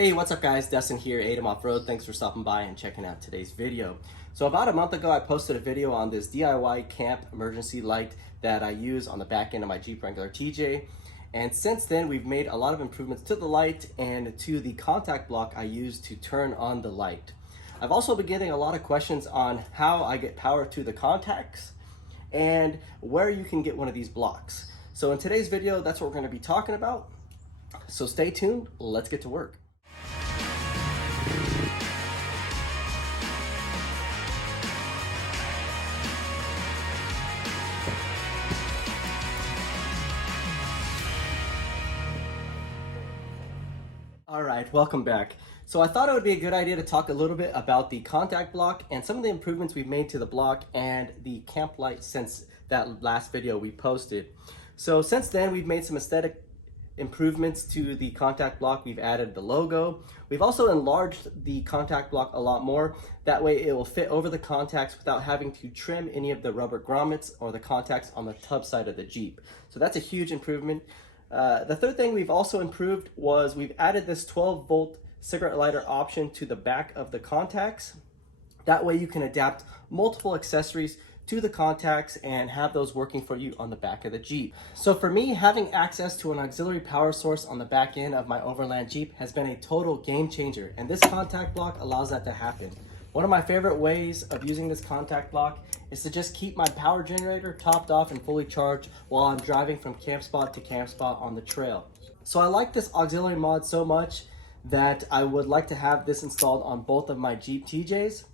Hey, what's up guys? Dustin here, Adam Off-Road. Thanks for stopping by and checking out today's video. So about a month ago, I posted a video on this DIY camp emergency light that I use on the back end of my Jeep Wrangler TJ. And since then, we've made a lot of improvements to the light and to the contact block I use to turn on the light. I've also been getting a lot of questions on how I get power to the contacts and where you can get one of these blocks. So in today's video, that's what we're gonna be talking about. So stay tuned, let's get to work. All right, welcome back. So I thought it would be a good idea to talk a little bit about the contact block and some of the improvements we've made to the block and the camp light since that last video we posted. So since then, we've made some aesthetic improvements to the contact block. We've added the logo. We've also enlarged the contact block a lot more. That way it will fit over the contacts without having to trim any of the rubber grommets or the contacts on the tub side of the Jeep. So that's a huge improvement. The third thing we've also improved was we've added this 12-volt cigarette lighter option to the back of the contacts. That way you can adapt multiple accessories to the contacts and have those working for you on the back of the Jeep. So for me, having access to an auxiliary power source on the back end of my Overland Jeep has been a total game changer, and this contact block allows that to happen. One of my favorite ways of using this contact block is to just keep my power generator topped off and fully charged while I'm driving from camp spot to camp spot on the trail. So I like this auxiliary mod so much that I would like to have this installed on both of my Jeep TJs.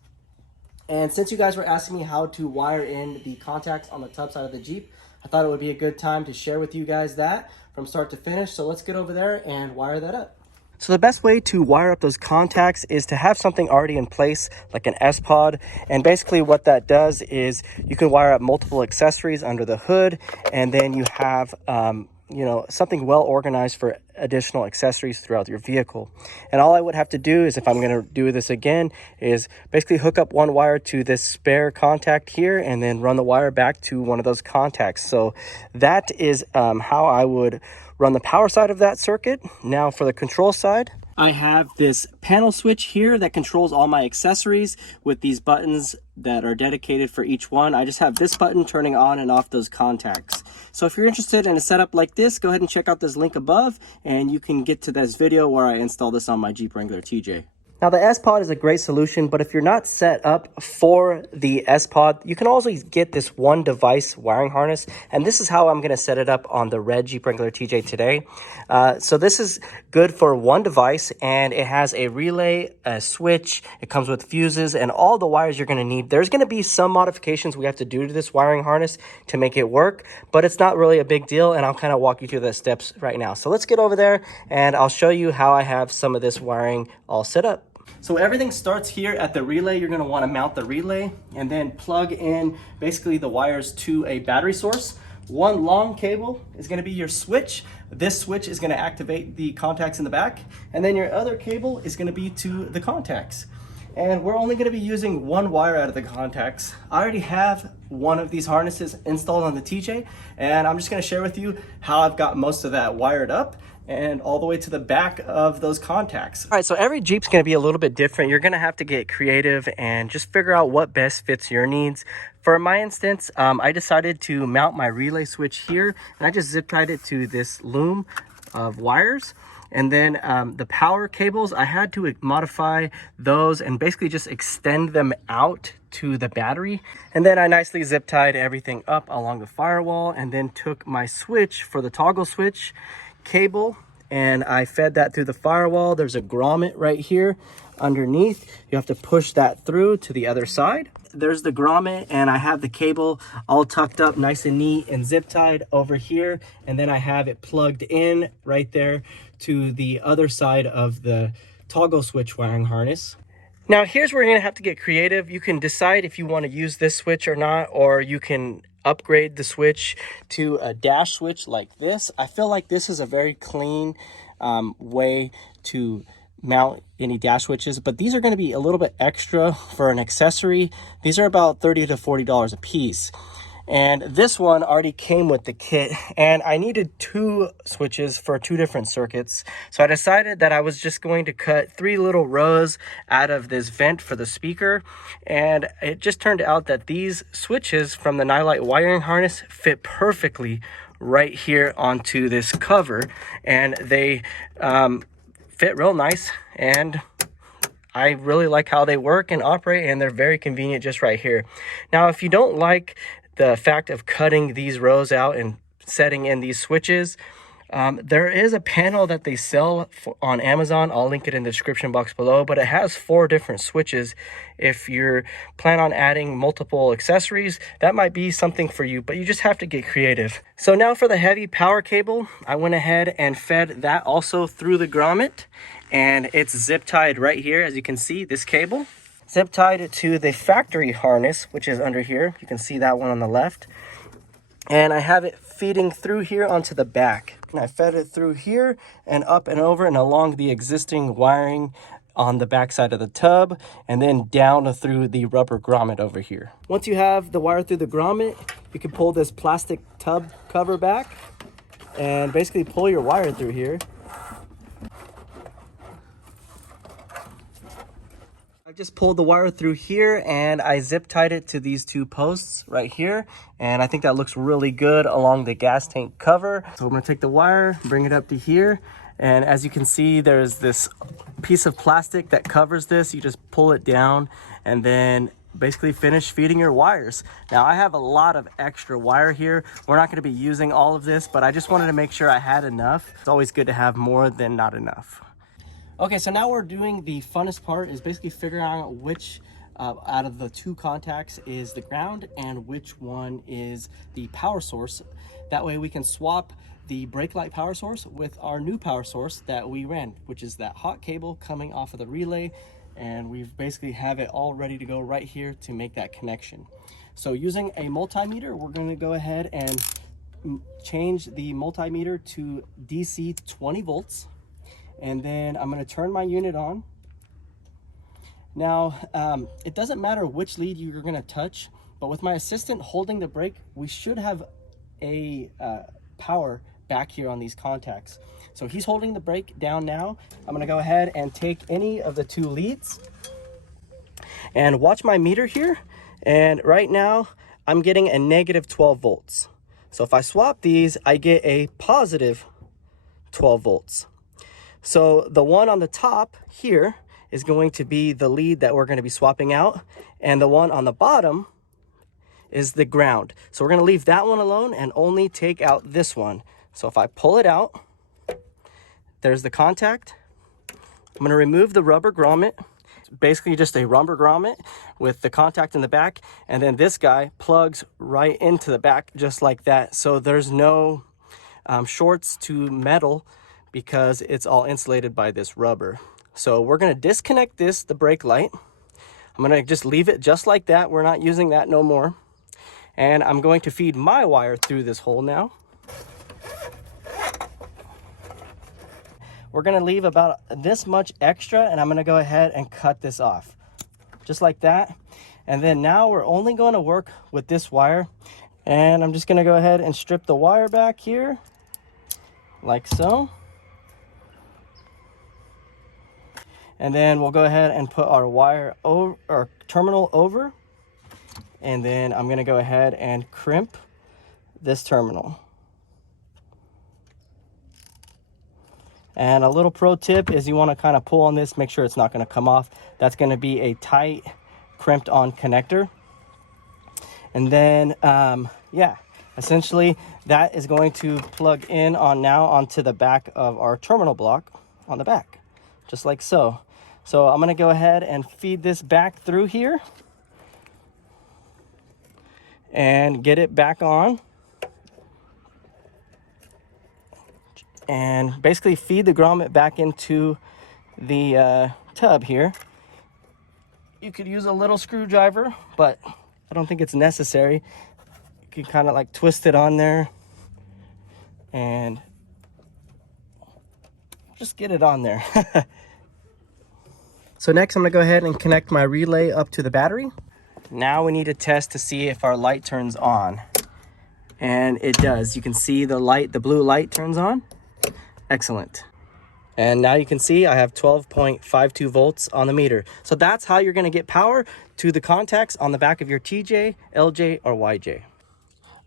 And since you guys were asking me how to wire in the contacts on the tub side of the Jeep, I thought it would be a good time to share with you guys that from start to finish. So let's get over there and wire that up. So the best way to wire up those contacts is to have something already in place, like an S-Pod. And basically what that does is you can wire up multiple accessories under the hood, and then you have something well organized for additional accessories throughout your vehicle. And all I would have to do is, if I'm going to do this again, is basically hook up one wire to this spare contact here and then run the wire back to one of those contacts. So that is how I would run the power side of that circuit. Now for the control side, I have this panel switch here that controls all my accessories with these buttons that are dedicated for each one. I just have this button turning on and off those contacts. So if you're interested in a setup like this, go ahead and check out this link above and you can get to this video where I install this on my Jeep Wrangler TJ. Now the S-Pod is a great solution, but if you're not set up for the S-Pod, you can also get this one device wiring harness. And this is how I'm going to set it up on the red Jeep Wrangler TJ today. So this is good for one device, and it has a relay, a switch, it comes with fuses and all the wires you're going to need. There's going to be some modifications we have to do to this wiring harness to make it work, but it's not really a big deal, and I'll kind of walk you through the steps right now. So let's get over there and I'll show you how I have some of this wiring all set up. So everything starts here at the relay. You're going to want to mount the relay and then plug in basically the wires to a battery source. One long cable is going to be your switch. This switch is going to activate the contacts in the back, and then your other cable is going to be to the contacts. And we're only going to be using one wire out of the contacts. I already have one of these harnesses installed on the TJ, and I'm just going to share with you how I've got most of that wired up and all the way to the back of those contacts. All right, so every Jeep's gonna be a little bit different. You're gonna have to get creative and just figure out what best fits your needs. For my instance, I decided to mount my relay switch here, and I just zip tied it to this loom of wires. And then the power cables, I had to modify those and basically just extend them out to the battery. And then I nicely zip tied everything up along the firewall, and then took my switch for the toggle switch cable and I fed that through the firewall. There's a grommet right here underneath. You have to push that through to the other side. There's the grommet, and I have the cable all tucked up nice and neat and zip tied over here, and then I have it plugged in right there to the other side of the toggle switch wiring harness. Now here's where you're gonna have to get creative. You can decide if you want to use this switch or not, or you can upgrade the switch to a dash switch like this. I feel like this is a very clean way to mount any dash switches, but these are going to be a little bit extra for an accessory. These are about $30 to $40 a piece. And this one already came with the kit, and I needed 2 switches for 2 different circuits. So I decided that I was just going to cut 3 little rows out of this vent for the speaker. And it just turned out that these switches from the nylite wiring harness fit perfectly right here onto this cover, and they fit real nice, and I really like how they work and operate, and they're very convenient just right here. Now, if you don't like the fact of cutting these rows out and setting in these switches, there is a panel that they sell on Amazon. I'll link it in the description box below, but it has 4 different switches. If you're plan on adding multiple accessories, that might be something for you, but you just have to get creative. So now for the heavy power cable, I went ahead and fed that also through the grommet, and it's zip tied right here. As you can see, this cable zip tied it to the factory harness, which is under here. You can see that one on the left. And I have it feeding through here onto the back. And I fed it through here and up and over and along the existing wiring on the back side of the tub, and then down through the rubber grommet over here. Once you have the wire through the grommet, you can pull this plastic tub cover back and basically pull your wire through here. I just pulled the wire through here, and I zip tied it to these 2 posts right here, and I think that looks really good along the gas tank cover. So I'm going to take the wire, bring it up to here, and as you can see, there's this piece of plastic that covers this. You just pull it down and then basically finish feeding your wires. Now, I have a lot of extra wire here. We're not going to be using all of this, but I just wanted to make sure I had enough. It's always good to have more than not enough. Okay, so now we're doing the funnest part, is basically figuring out which out of the 2 contacts is the ground and which one is the power source. That way we can swap the brake light power source with our new power source that we ran, which is that hot cable coming off of the relay, and we've basically have it all ready to go right here to make that connection. So using a multimeter, we're going to go ahead and change the multimeter to DC 20 volts. And then I'm going to turn my unit on. Now, it doesn't matter which lead you're going to touch, but with my assistant holding the brake, we should have a power back here on these contacts. So he's holding the brake down now. I'm going to go ahead and take any of the 2 leads and watch my meter here. And right now, I'm getting a negative 12 volts. So if I swap these, I get a positive 12 volts. So the one on the top here is going to be the lead that we're going to be swapping out, and the one on the bottom is the ground. So we're going to leave that one alone and only take out this one. So if I pull it out, there's the contact. I'm going to remove the rubber grommet. It's basically just a rubber grommet with the contact in the back, and then this guy plugs right into the back just like that. So there's no shorts to metal, because it's all insulated by this rubber. So we're going to disconnect the brake light. I'm going to just leave it just like that. We're not using that no more. And I'm going to feed my wire through this hole now. We're going to leave about this much extra, and I'm going to go ahead and cut this off. Just like that. And then now we're only going to work with this wire. And I'm just going to go ahead and strip the wire back here, like so. And then we'll go ahead and put our wire over, our terminal over. And then I'm going to go ahead and crimp this terminal. And a little pro tip is you want to kind of pull on this, make sure it's not going to come off. That's going to be a tight, crimped on connector. And then, yeah, essentially that is going to plug in on now onto the back of our terminal block on the back, just like so. So I'm going to go ahead and feed this back through here and get it back on. And basically feed the grommet back into the tub here. You could use a little screwdriver, but I don't think it's necessary. You can kind of like twist it on there and just get it on there. So next I'm gonna go ahead and connect my relay up to the battery. Now we need to test to see if our light turns on. And it does. You can see the light, the blue light turns on. Excellent. And now you can see I have 12.52 volts on the meter. So that's how you're going to get power to the contacts on the back of your TJ, LJ, or YJ.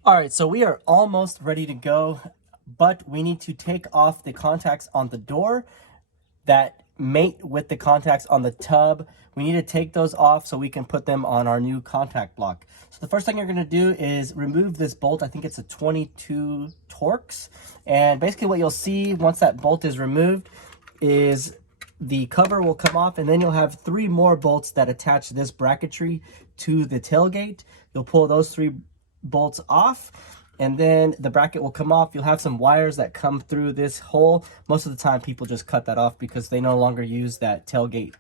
All right, so we are almost ready to go, but we need to take off the contacts on the door that mate with the contacts on the tub. We need to take those off so we can put them on our new contact block. So the first thing you're going to do is remove this bolt. I think it's a 22 Torx. And basically what you'll see once that bolt is removed is the cover will come off, and then you'll have 3 more bolts that attach this bracketry to the tailgate. You'll pull those 3 bolts off, and then the bracket will come off. You'll have some wires that come through this hole. Most of the time people just cut that off because they no longer use that tailgate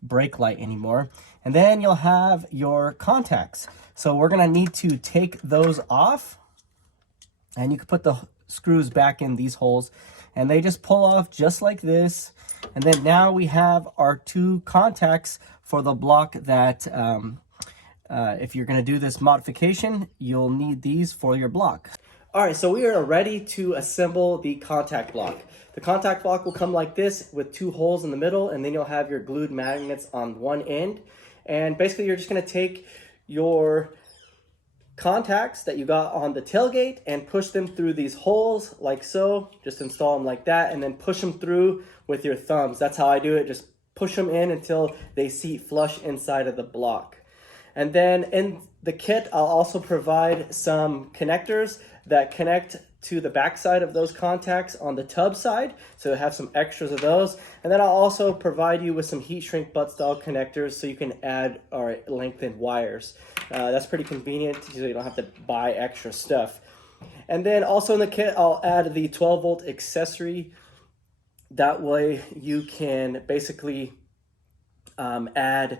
brake light anymore. And then you'll have your contacts. So we're gonna need to take those off, and you can put the screws back in these holes, and they just pull off just like this. And then now we have our 2 contacts for the block that if you're going to do this modification, you'll need these for your block. All right, so we are ready to assemble the contact block. The contact block will come like this with 2 holes in the middle, and then you'll have your glued magnets on one end. And basically you're just going to take your contacts that you got on the tailgate and push them through these holes like so. Just install them like that, and then push them through with your thumbs. That's how I do it. Just push them in until they seat flush inside of the block. And then in the kit, I'll also provide some connectors that connect to the backside of those contacts on the tub side. So have some extras of those. And then I'll also provide you with some heat shrink butt style connectors so you can add or lengthen wires. That's pretty convenient so you don't have to buy extra stuff. And then also in the kit, I'll add the 12 volt accessory. That way you can basically add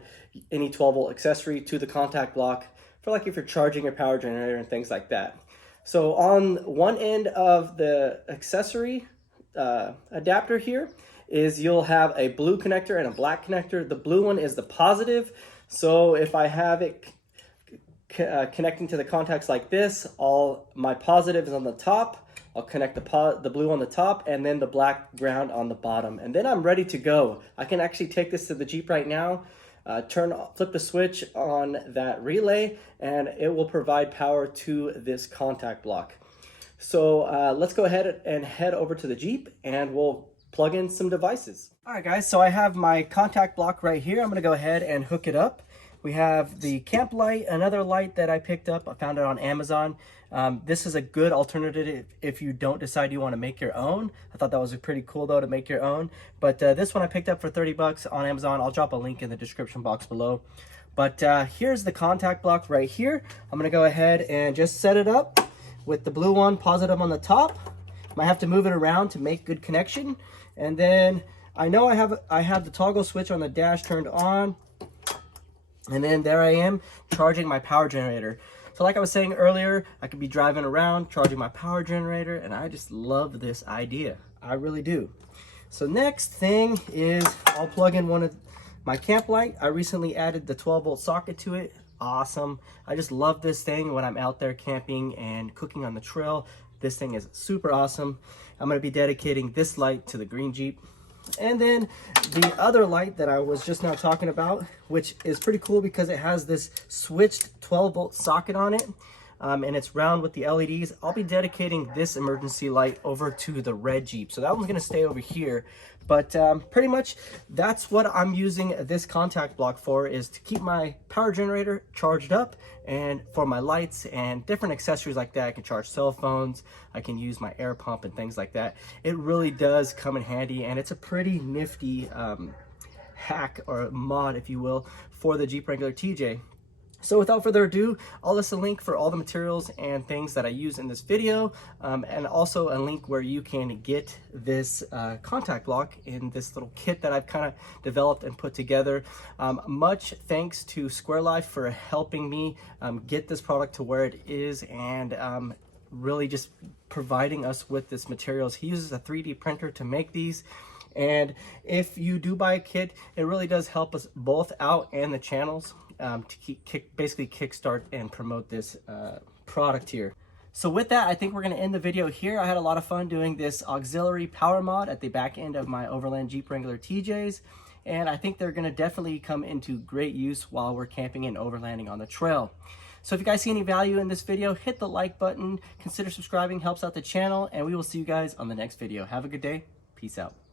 any 12 volt accessory to the contact block for like if you're charging your power generator and things like that. So on one end of the accessory adapter here is you'll have a blue connector and a black connector. The blue one is the positive. So if I have it connecting to the contacts like this, all my positive is on the top. I'll connect the blue on the top and then the black ground on the bottom. And then I'm ready to go. I can actually take this to the Jeep right now, flip the switch on that relay, and it will provide power to this contact block. So let's go ahead and head over to the Jeep and we'll plug in some devices. All right guys, so I have my contact block right here. I'm gonna go ahead and hook it up. We have the camp light, another light that I picked up. I found it on Amazon. This is a good alternative if you don't decide you want to make your own. I thought that was pretty cool though to make your own. But this one I picked up for 30 bucks on Amazon. I'll drop a link in the description box below. But here's the contact block right here. I'm gonna go ahead and just set it up with the blue one positive on the top. Might have to move it around to make good connection. And then I know I have the toggle switch on the dash turned on. And then there I am charging my power generator. So like I was saying earlier, I could be driving around charging my power generator, and I just love this idea. I really do. So next thing is I'll plug in one of my camp light. I recently added the 12 volt socket to it. Awesome. I just love this thing when I'm out there camping and cooking on the trail. This thing is super awesome. I'm going to be dedicating this light to the green Jeep. And then the other light that I was just now talking about, which is pretty cool because it has this switched 12 volt socket on it, and it's round with the LEDs. I'll be dedicating this emergency light over to the red Jeep. So that one's going to stay over here. But pretty much that's what I'm using this contact block for, is to keep my power generator charged up, and for my lights and different accessories like that. I can charge cell phones, I can use my air pump and things like that. It really does come in handy, and it's a pretty nifty hack or mod, if you will, for the Jeep Wrangler TJ. So without further ado, I'll list a link for all the materials and things that I use in this video, and also a link where you can get this contact block in this little kit that I've kind of developed and put together. Much thanks to Square Life for helping me get this product to where it is, and really just providing us with this materials. He uses a 3D printer to make these. And if you do buy a kit, it really does help us both out and the channels to basically kickstart and promote this product here. So with that, I think we're going to end the video here. I had a lot of fun doing this auxiliary power mod at the back end of my Overland Jeep Wrangler TJs, and I think they're going to definitely come into great use while we're camping and overlanding on the trail. So if you guys see any value in this video, hit the like button, consider subscribing, helps out the channel, and we will see you guys on the next video. Have a good day. Peace out.